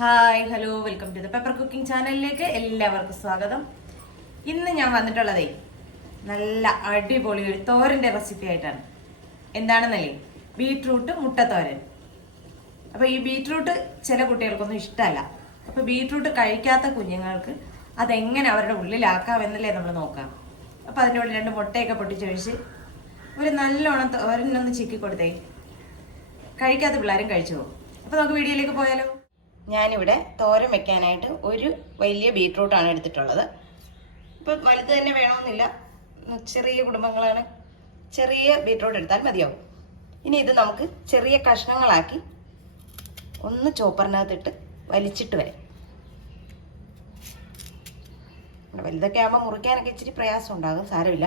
Hi hello welcome to the pepper cooking ചാനലിലേക്ക് എല്ലാവർക്കും സ്വാഗതം. ഇന്ന് ഞാൻ വന്നിട്ടുള്ളതേ നല്ല അടിപൊളി ഒരു തോരന്റെ റെസിപ്പി ആയിട്ടാണ്. എന്താണെന്നല്ലേ? ബീട്രൂട്ട് മുട്ടത്തോരൻ. അപ്പോൾ ഈ ബീട്രൂട്ട് ചില കുട്ടികൾക്കൊന്നും ഇഷ്ടമല്ല. അപ്പോൾ ബീട്രൂട്ട് കഴിക്കാത്ത കുഞ്ഞുങ്ങൾക്ക് അതെങ്ങനെ അവരുടെ ഉള്ളിലാക്കാമെന്നല്ലേ നമ്മൾ നോക്കാം. അപ്പോൾ അതിന്റെ ഉള്ളിൽ രണ്ട് മുട്ടയൊക്കെ പൊട്ടിച്ചൊഴിച്ച് ഒരു നല്ലോണം തോരനൊന്ന് ചിക്കി കൊടുത്തേ കഴിക്കാത്ത പിള്ളേരും കഴിച്ചു പോകും. അപ്പോൾ നമുക്ക് വീഡിയോയിലേക്ക് പോയാലോ? ഞാനിവിടെ തോരൻ വെക്കാനായിട്ട് ഒരു വലിയ ബീട്രൂട്ടാണ് എടുത്തിട്ടുള്ളത്. ഇപ്പോൾ വലുത് തന്നെ വേണമെന്നില്ല. ചെറിയ കുടുംബങ്ങളാണ്. ചെറിയ ബീട്രൂട്ട് എടുത്താൽ മതിയാവും. ഇനി ഇത് നമുക്ക് ചെറിയ കഷ്ണങ്ങളാക്കി ഒന്ന് ചോപ്പറിനകത്തിട്ട് വലിച്ചിട്ട് വരാം. വലുതൊക്കെ ആകുമ്പോൾ മുറിക്കാനൊക്കെ ഇച്ചിരി പ്രയാസം ഉണ്ടാകും സാരമില്ല.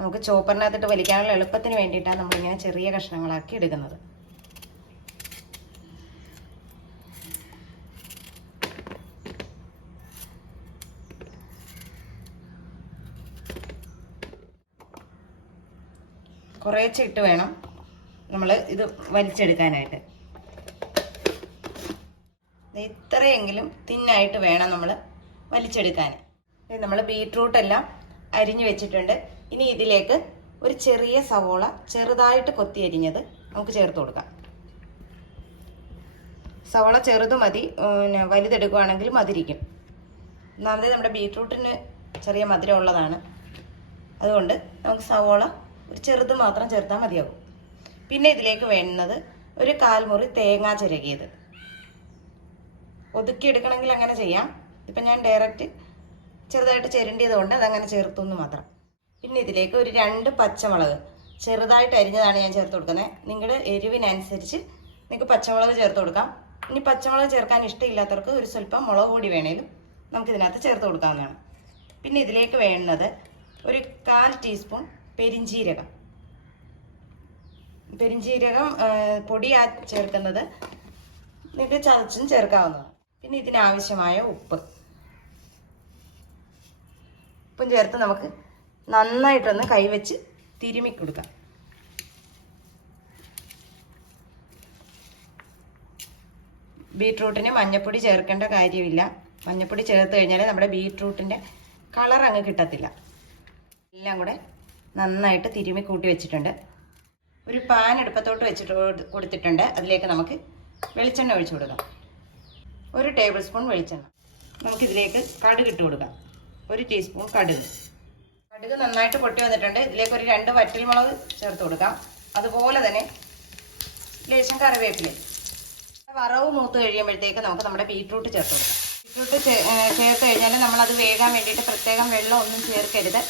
നമുക്ക് ചോപ്പറിനകത്തിട്ട് വലിക്കാനുള്ള എളുപ്പത്തിന് വേണ്ടിയിട്ടാണ് നമ്മളിങ്ങനെ ചെറിയ കഷ്ണങ്ങളാക്കി എടുക്കുന്നത്. ഇട്ട് വേണം നമ്മൾ ഇത് വലിച്ചെടുക്കാനായിട്ട്. ഇത്രയെങ്കിലും തിന്നായിട്ട് വേണം നമ്മൾ വലിച്ചെടുക്കാൻ നമ്മൾ ബീട്രൂട്ടെല്ലാം അരിഞ്ഞു വെച്ചിട്ടുണ്ട്. ഇനി ഇതിലേക്ക് ഒരു ചെറിയ സവോള ചെറുതായിട്ട് കൊത്തി അരിഞ്ഞത് നമുക്ക് ചേർത്ത് കൊടുക്കാം. സവോള ചെറുത് മതി പിന്നെ വലുതെടുക്കുകയാണെങ്കിൽ മതിരിക്കും. ഒന്നാമത് നമ്മുടെ ബീട്രൂട്ടിന് ചെറിയ മധുരം ഉള്ളതാണ്. അതുകൊണ്ട് നമുക്ക് സവോള ഒരു ചെറുത് മാത്രം ചേർത്താൽ മതിയാകും പിന്നെ ഇതിലേക്ക് വേണ്ടുന്നത് ഒരു കാൽമുറി തേങ്ങ ചിരകിയത്. ഒതുക്കിയെടുക്കണമെങ്കിൽ അങ്ങനെ ചെയ്യാം. ഇപ്പം ഞാൻ ഡയറക്റ്റ് ചെറുതായിട്ട് ചിരണ്ടിയത് കൊണ്ട് അതങ്ങനെ ചേർത്തു എന്ന് മാത്രം. പിന്നെ ഇതിലേക്ക് ഒരു രണ്ട് പച്ചമുളക് ചെറുതായിട്ട് അരിഞ്ഞതാണ് ഞാൻ ചേർത്ത് കൊടുക്കുന്നത്. നിങ്ങളുടെ എരിവിനനുസരിച്ച് നിങ്ങൾക്ക് പച്ചമുളക് ചേർത്ത് കൊടുക്കാം. ഇനി പച്ചമുളക് ചേർക്കാൻ ഇഷ്ടമില്ലാത്തവർക്ക് ഒരു സ്വല്പം മുളക് പൊടി വേണേലും നമുക്ക് ഇതിനകത്ത് ചേർത്ത് കൊടുക്കാവുന്നതാണ്. പിന്നെ ഇതിലേക്ക് വേണ്ടത് ഒരു കാൽ ടീസ്പൂൺ പെരിഞ്ചീരകം. പെരിഞ്ചീരകം പൊടിയാ ചേർക്കുന്നത്. നിങ്ങൾക്ക് ചതച്ചും ചേർക്കാവുന്നതാണ്. പിന്നെ ഇതിനാവശ്യമായ ഉപ്പ്. ഉപ്പും ചേർത്ത് നമുക്ക് നന്നായിട്ടൊന്ന് കൈവച്ച് തിരുമി കൊടുക്കാം. ബീട്രൂട്ടിന് മഞ്ഞപ്പൊടി ചേർക്കേണ്ട കാര്യമില്ല. മഞ്ഞപ്പൊടി ചേർത്ത് കഴിഞ്ഞാൽ നമ്മുടെ ബീട്രൂട്ടിന്റെ കളർ അങ്ങ് കിട്ടത്തില്ല. എല്ലാം കൂടെ നന്നായിട്ട് തിരുമി കൂട്ടി വെച്ചിട്ടുണ്ട്. ഒരു പാൻ എടുപ്പത്തോട്ട് വെച്ചിട്ട് കൊടുത്തിട്ടുണ്ട്. അതിലേക്ക് നമുക്ക് വെളിച്ചെണ്ണ ഒഴിച്ചു കൊടുക്കാം. ഒരു ടേബിൾ സ്പൂൺ വെളിച്ചെണ്ണ. നമുക്കിതിലേക്ക് കടുക് ഇട്ട് കൊടുക്കാം. ഒരു ടീസ്പൂൺ കടുക്. കടുക് നന്നായിട്ട് പൊട്ടി വന്നിട്ടുണ്ട്. ഇതിലേക്ക് ഒരു രണ്ട് വറ്റൽമുളക് ചേർത്ത് കൊടുക്കാം. അതുപോലെ തന്നെ ലേശം കറിവേപ്പില. വറവ് മൂത്ത് കഴിയുമ്പോഴത്തേക്ക് നമുക്ക് നമ്മുടെ ബീട്രൂട്ട് ചേർത്ത് കൊടുക്കാം. ബീട്രൂട്ട് ചേർത്ത് കഴിഞ്ഞാൽ നമ്മളത് വേകാൻ വേണ്ടിയിട്ട് പ്രത്യേകം വെള്ളം ഒന്നും ചേർക്കരുത്.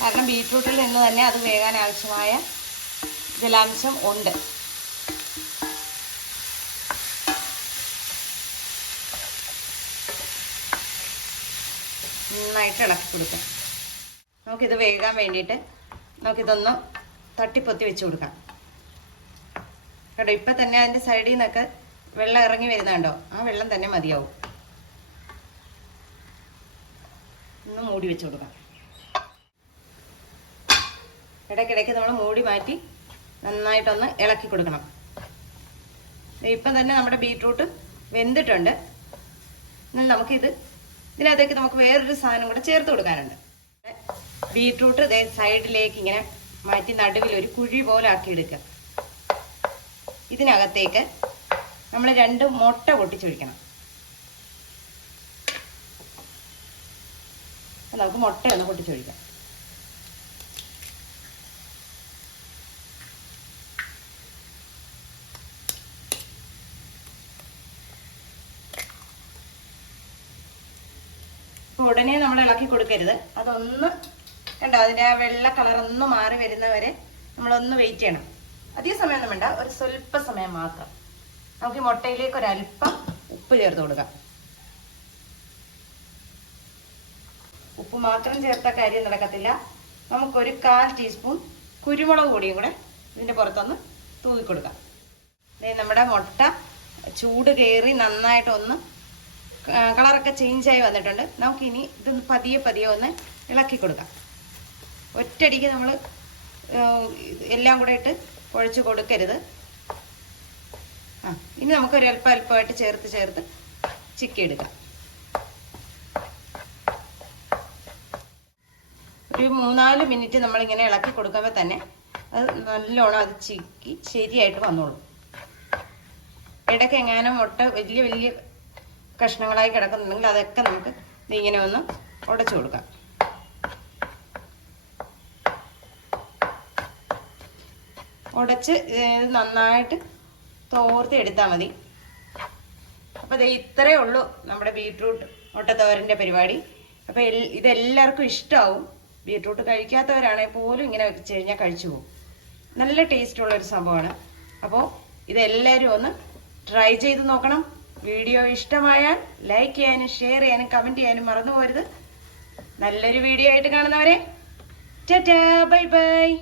കാരണം ബീട്രൂട്ടിൽ നിന്ന് തന്നെ അത് വേകാൻ ആവശ്യമായ ജലാംശം ഉണ്ട്. നന്നായിട്ട് ഇളക്കി കൊടുക്കാം. നമുക്കിത് വേകാൻ വേണ്ടിയിട്ട് നമുക്കിതൊന്ന് തട്ടിപ്പൊത്തി വെച്ച് കൊടുക്കാം. കേട്ടോ ഇപ്പം തന്നെ അതിന്റെ സൈഡിൽ നിന്നൊക്കെ വെള്ളം ഇറങ്ങി വരുന്നുണ്ടോ ആ വെള്ളം തന്നെ മതിയാവും. ഒന്ന് മൂടി വെച്ച് കൊടുക്കാം. ഇടയ്ക്കിടയ്ക്ക് നമ്മൾ മൂടി മാറ്റി നന്നായിട്ടൊന്ന് ഇളക്കി കൊടുക്കണം. ഇപ്പം തന്നെ നമ്മുടെ ബീട്രൂട്ട് വെന്തിട്ടുണ്ട്. എന്നാൽ നമുക്കിത് ഇതിനകത്തേക്ക് നമുക്ക് വേറൊരു സാധനം കൂടെ ചേർത്ത് കൊടുക്കാനുണ്ട്. ബീട്രൂട്ട് ദേ സൈഡിലേക്ക് ഇങ്ങനെ മാറ്റി നടുവിൽ ഒരു കുഴി പോലെ ആക്കി എടുക്കുക. ഇതിനകത്തേക്ക് നമ്മൾ രണ്ട് മുട്ട പൊട്ടിച്ചൊഴിക്കണം അപ്പം നമുക്ക് മുട്ട ഒന്ന് പൊട്ടിച്ചൊഴിക്കാം ഉടനെ നമ്മൾ ഇളക്കി കൊടുക്കരുത്. അതൊന്ന് കണ്ടോ അതിന്റെ ആ വെള്ള കളർ ഒന്ന് മാറി വരുന്നവരെ നമ്മളൊന്ന് വെയിറ്റ് ചെയ്യണം. അധിക സമയമൊന്നും വേണ്ട ഒരു സ്വല്പ സമയം മാത്രം. നമുക്ക് ഈ മുട്ടയിലേക്ക് ഒരല്പം ഉപ്പ് ചേർത്ത് കൊടുക്കാം. ഉപ്പ് മാത്രം ചേർത്ത കാര്യം നടക്കത്തില്ല. നമുക്കൊരു കാൽ ടീസ്പൂൺ കുരുമുളക് പൊടിയും കൂടെ ഇതിന്റെ പുറത്തൊന്ന് തൂവി കൊടുക്കാം. ദേ നമ്മുടെ മുട്ട ചൂട് കയറി നന്നായിട്ടൊന്ന് കളറൊക്കെ ചേഞ്ചായി വന്നിട്ടുണ്ട്. നമുക്കിനി ഇതൊന്ന് പതിയെ പതിയെ ഒന്ന് ഇളക്കി കൊടുക്കാം. ഒറ്റയടിക്ക് നമ്മൾ എല്ലാം കൂടെ ഇട്ട് കുഴച്ച് കൊടുക്കരുത്. ആ ഇനി നമുക്ക് ഒരു അല്പം അല്പമായിട്ട് ചേർത്ത് ചേർത്ത് ചിക്കി എടുക്കാം ഒരു മൂന്നാൽ മിനിറ്റ് നമ്മളിങ്ങനെ ഇളക്കി കൊടുക്കുമ്പോൾ തന്നെ അത് നല്ലോണം അത് ചിക്കി ശരിയായിട്ട് വന്നോളും. ഇടയ്ക്ക് മുട്ട വലിയ വലിയ കഷ്ണങ്ങളായി കിടക്കുന്നുണ്ടെങ്കിൽ അതൊക്കെ നമുക്ക് ഇങ്ങനെ ഒന്ന് ഉടച്ചു കൊടുക്കാം. ഉടച്ച് ഇത് നന്നായിട്ട് തോർത്തി എടുത്താൽ മതി. അപ്പോൾ ദേ ഇത്രയേ ഉള്ളൂ നമ്മുടെ ബീട്രൂട്ട് മുട്ടത്തോരന്റെ പരിപാടി. അപ്പോൾ ഇതെല്ലാവർക്കും ഇഷ്ടമാവും ബീട്രൂട്ട് കഴിക്കാത്തവരാണെങ്കിൽ പോലും ഇങ്ങനെ വെച്ച് കഴിഞ്ഞാൽ കഴിച്ചു പോകും. നല്ല ടേസ്റ്റുള്ളൊരു സംഭവമാണ്. അപ്പോൾ ഇതെല്ലാവരും ഒന്ന് ട്രൈ ചെയ്ത് നോക്കണം. വീഡിയോ ഇഷ്ടമായാൽ ലൈക്ക് ചെയ്യാനും ഷെയർ ചെയ്യാനും കമന്റ് ചെയ്യാനും മറന്നു പോരുത്. നല്ലൊരു വീഡിയോ ആയിട്ട് കാണുന്നവരെ ടാറ്റാ ബൈ ബൈ.